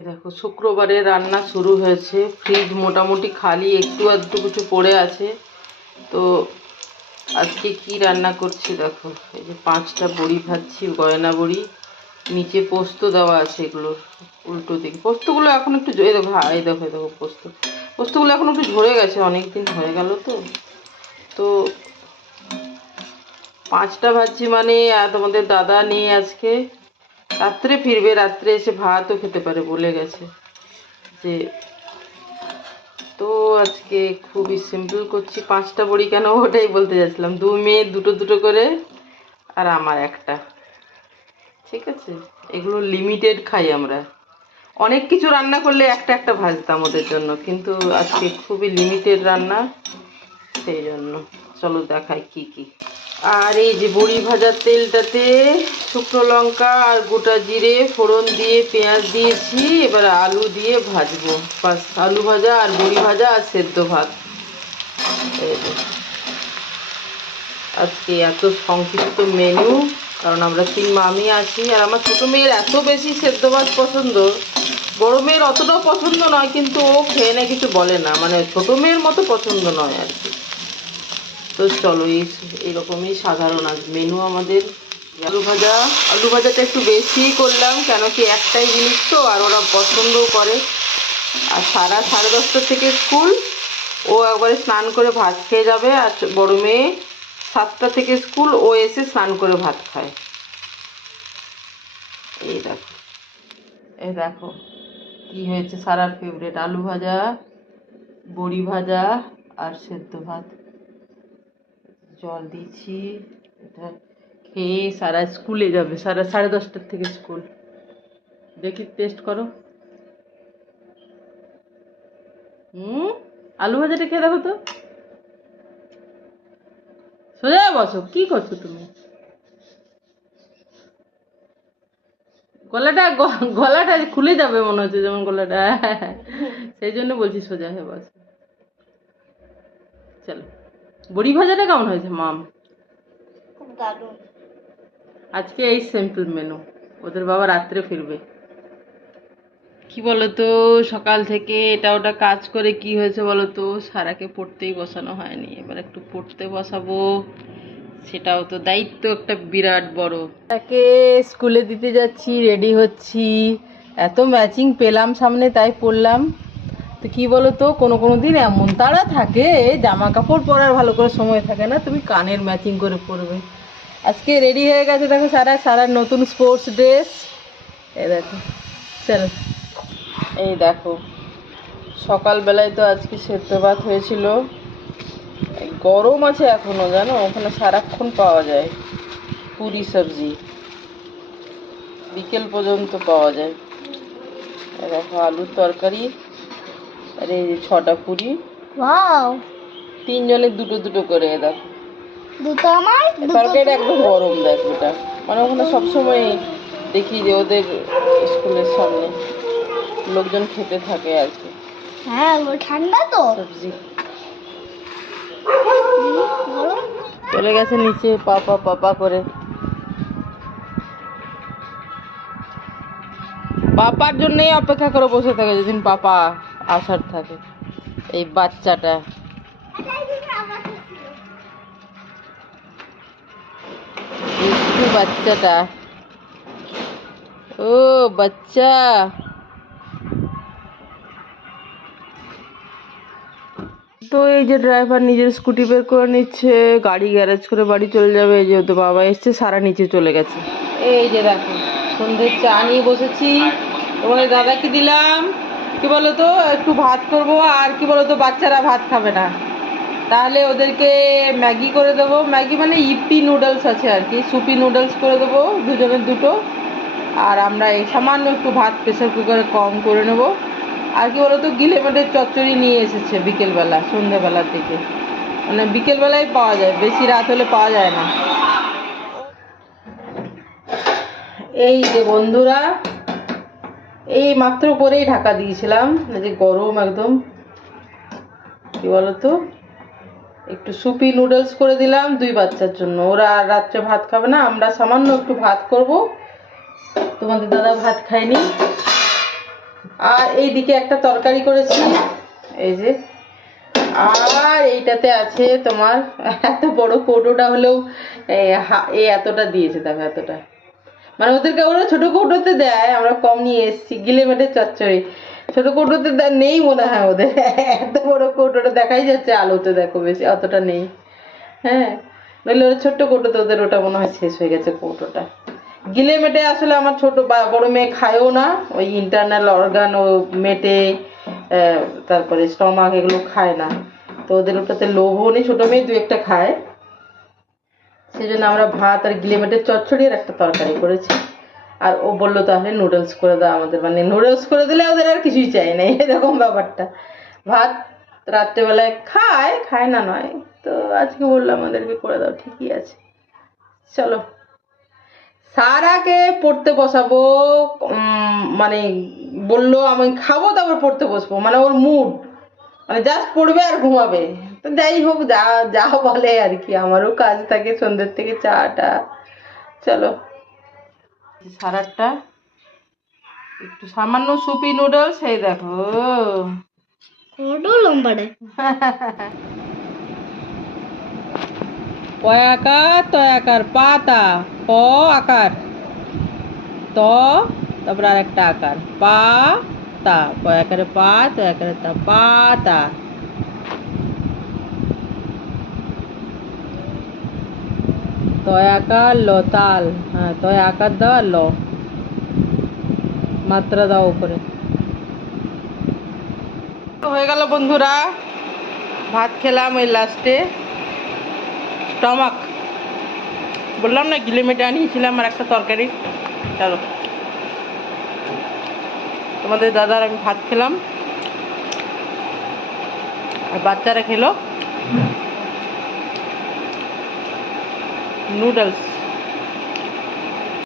দেখো শুক্রবারে রান্না শুরু হয়েছে। ফ্রিজ মোটামুটি খালি একটু আধটু কিছু পড়ে আছে। তো আজকে কি রান্না করছি দেখো? এই যে পাঁচটা বড়ি ভাজছি গয়না বড়ি নিচে পোস্ত দেওয়া আছে এগুলো উল্টো দিকে। পোস্তগুলো এখন একটু এই দেখো হ্যাঁ, এই দেখো এই দেখো পোস্ত। পোস্তগুলো এখন একটু ঝরে গেছে অনেক দিন হয়ে গেল তো। তো পাঁচটা ভাজছি মানে তোমাদের দাদা নেই আজকে। রাত্রে ফিরবে, রাত্রে এসে ভাতও খেতে পারে বলে গেছে যে, তো আজকে খুবই সিম্পল করছি। পাঁচটা বড়ি কেন? ওটাই বলতে যাচ্ছিলাম। দু মেয়ে, দুটো দুটো করে আর আমার একটা। ঠিক আছে? এগুলো লিমিটেড খাই আমরা। অনেক কিছু রান্না করলে একটা একটা ভাজতাম ওদের জন্য, কিন্তু আজকে খুবই লিমিটেড রান্না, সেই জন্য। চলো দেখাই কি কি। আর এই যে বড়ি ভাজার তেলটাতে শুকনো লঙ্কা আর গোটা জিরে, ফোড়ন দিয়ে, পেঁয়াজ দিয়েছি, এবার আলু দিয়ে ভাজবো। বাস, আলু ভাজা আর বড়ি ভাজা আর সেদ্ধ ভাত। আজকে এত সংক্ষিপ্ত মেনু কারণ আমরা তিন মামি আছি, আর আমার ছোটো মেয়ের এত বেশি সেদ্ধ ভাত পছন্দ। বড় মেয়ের অতটাও পছন্দ নয়, কিন্তু ও খেয়ে না কিছু বলে না। মানে ছোটো মেয়ের মতো পছন্দ নয় আর কি। তো চলো, এই, এইরকমই সাধারণ আজ মেনু আমাদের। আলু ভাজা। আলু ভাজাটা একটু বেশিই করলাম, কেন কি একটাই জিনিস তো, আর ওরা পছন্দও করে। আর সারা সাড়ে দশটা থেকে স্কুল, ও একবারে স্নান করে ভাত খেয়ে যাবে, আর বড় মেয়ে সাতটা থেকে স্কুল, ও এসে স্নান করে ভাত খায়। এই দেখো। এই দেখো, কি হয়েছে সারার ফেভারেট আলু ভাজা, বড়ি ভাজা, আর সেদ্ধ ভাত। জল দিয়েছি এটা খেয়ে সারা স্কুলে যাবে, সারা সাড়ে দশটার থেকে স্কুল। দেখি টেস্ট করো। হুম? আলু ভাজাটা খেয়ে দেখো তো। সোজা বসো, কি করছ তুমি? গলাটা গলাটা খুলে যাবে মনে হচ্ছে যেমন গলাটা। সেই জন্য বলছি সোজা হয়ে বসো। চলো। বড়ি ভাজাটা কেমন হয়েছে, মাম? আজকে এই সিম্পল মেনু ওদের বাবা রাত্রে ফিরবে। কি বলতো সকাল থেকে এটা ওটা কাজ করে কি হয়েছে বলতো? সারাকে পড়তেই বসানো হয়নি। এবার একটু পড়তে বসাবো। সেটাও তো দায়িত্ব একটা বিরাট বড়। তাকে স্কুলে দিতে যাচ্ছি রেডি হচ্ছি। এত ম্যাচিং পেলাম সামনে তাই পড়লাম। তো কি বলতো কোনো কোনো দিন এমন তাড়া থাকে জামা কাপড় পরার ভালো করে সময় থাকে না তুমি কানের ম্যাচিং করে পরবে আজকে রেডি হয়ে গেছে দেখো সারা সারা নতুন স্পোর্টস ড্রেস এই দেখো চলো। এই দেখো সকালবেলায় তো আজকে সেদ্ধ ভাত হয়েছিল। গরম আছে এখনও জানো? ওখানে সারাক্ষণ পাওয়া যায় পুরি সবজি। বিকেল পর্যন্ত পাওয়া যায়। দেখো আলুর তরকারি আর এই ছটা পুরি। তিনজনের দুটো দুটো করে দেখো। দুটো আমার তরকারিটা একদম গরম দেখ ওটা মানে ওখানে সবসময় দেখি যে ওদের স্কুলের সামনে লোকজন খেতে থাকে আর কি। হ্যাঁ ও ঠান্ডা তো। সবজি। চলে গেছে নিচে পাপা পাপা করে। পাপার জন্যই অপেক্ষা করে বসে থাকে যেদিন পাপা আসার থাকে। এই বাচ্চাটা। একটু বাচ্চাটা। ও, বাচ্চা। তো এই যে ড্রাইভার নিজের স্কুটি বের করে নিচ্ছে, গাড়ি গ্যারেজ করে বাড়ি চলে যাবে, এই যেহেতু বাবা এসছে, সারা নিচে চলে গেছে। এই যে দেখো, সন্ধ্যের চা নিয়ে বসেছি। তোমাদের দাদাকে দিলাম। কি বলো তো একটু ভাত করব, আর কি বলো তো বাচ্চারা ভাত খাবে না। তাহলে ওদেরকে ম্যাগি করে দেবো। ম্যাগি মানে ইপি নুডলস আছে আর কি। সুপি নুডলস করে দেবো, দুজনের দুটো। আর আমরা এই সামান্য একটু ভাত প্রেসার কুকারে কম করে নেব। আর কি বলতো, গিলে মাঠের চচ্চড়ি নিয়ে এসেছে বিকেলবেলা, সন্ধ্যেবেলার দিকে। মানে বিকেলবেলায় পাওয়া যায়, বেশি রাত হলে পাওয়া যায় না। এই যে বন্ধুরা, এই মাত্র করেই ঢাকা দিয়েছিলাম যে গরম একদম। কি বলতো? একটু সুপি নুডলস করে দিলাম দুই বাচ্চার জন্য। ওরা আর রাত্রে ভাত খাবে না, আমরা সামান্য একটু ভাত করব। তোমাদের দাদা ভাত খায়নি। আর এইদিকে একটা তরকারি করেছি। এই যে। আর এইটাতে আছে তোমার, এত বড় কৌটোটা হলেও এই এতটা দিয়েছে, দেখো এতটা। মানে ওদেরকে ওরা ছোট কৌটোতে দেয়, আমরা কম নিয়ে এসেছি। গিলে মেটে চচ্চড়ি। ছোট কৌটোতে নেই মনে হয় ওদের। এত বড় কৌটোটা দেখাই যাচ্ছে, আলোতে দেখো বেশি, অতটা নেই। হ্যাঁ নইলে ওরা ছোট্ট কৌটোতে ওদের ওটা মনে হয় শেষ হয়ে গেছে কৌটোটা। গিলে মেটে আসলে আমার ছোট বড় মেয়ে খায়ও না, ওই ইন্টারনাল অর্গান ও মেটে তারপরে স্টমাক এগুলো খায় না। তো ওদের ওটাতে লোভও নেই, ছোটো মেয়ে দু একটা খায়। সেই জন্য আমরা ভাত আর গিলে মেটের চচ্চড়ি আর একটা তরকারি করেছি। আর ও বলল তাহলে নুডলস করে দাও আমাদের। মানে নুডলস করে দিলে ওদের আর কিছুই চাই না, এরকম ব্যাপারটা। ভাত রাত্রেবেলায় খায় খায় না নয়। তো আজকে বলল, আমাদেরকে করে দাও, ঠিকই আছে। চলো। সারাকে পড়তে বসাবো মানে বলল, আমি খাব, তারপর পড়তে বসবো। মানে ওর মুড মানে জাস্ট পড়বে আর ঘুমাবে। তো যাই হোক, যা যা বলে আর কি। আমারও কাজ থাকে সন্ধ্যের থেকে চাটা। চলো। সারাটা একটু সামান্য সুপি নুডলস এই দেখো। পয়াকার তয়াকার পাতা। প আকার। ত তারপর আর একটা আকার পা তা পয়াকারে পা তয়াকারে তা পাতা। তয়াকার লতাল হ্যাঁ তয় আকার দাও ল মাত্রা দাও উপরে। হয়ে গেল বন্ধুরা, ভাত খেলাম ওই লাস্টে। স্টমাক। বললাম না গিলে মেটে আনিয়েছিলাম, আর একটা তরকারি। চলো। তোমাদের দাদার আমি ভাত খেলাম। আর বাচ্চারা খেলো। নুডলস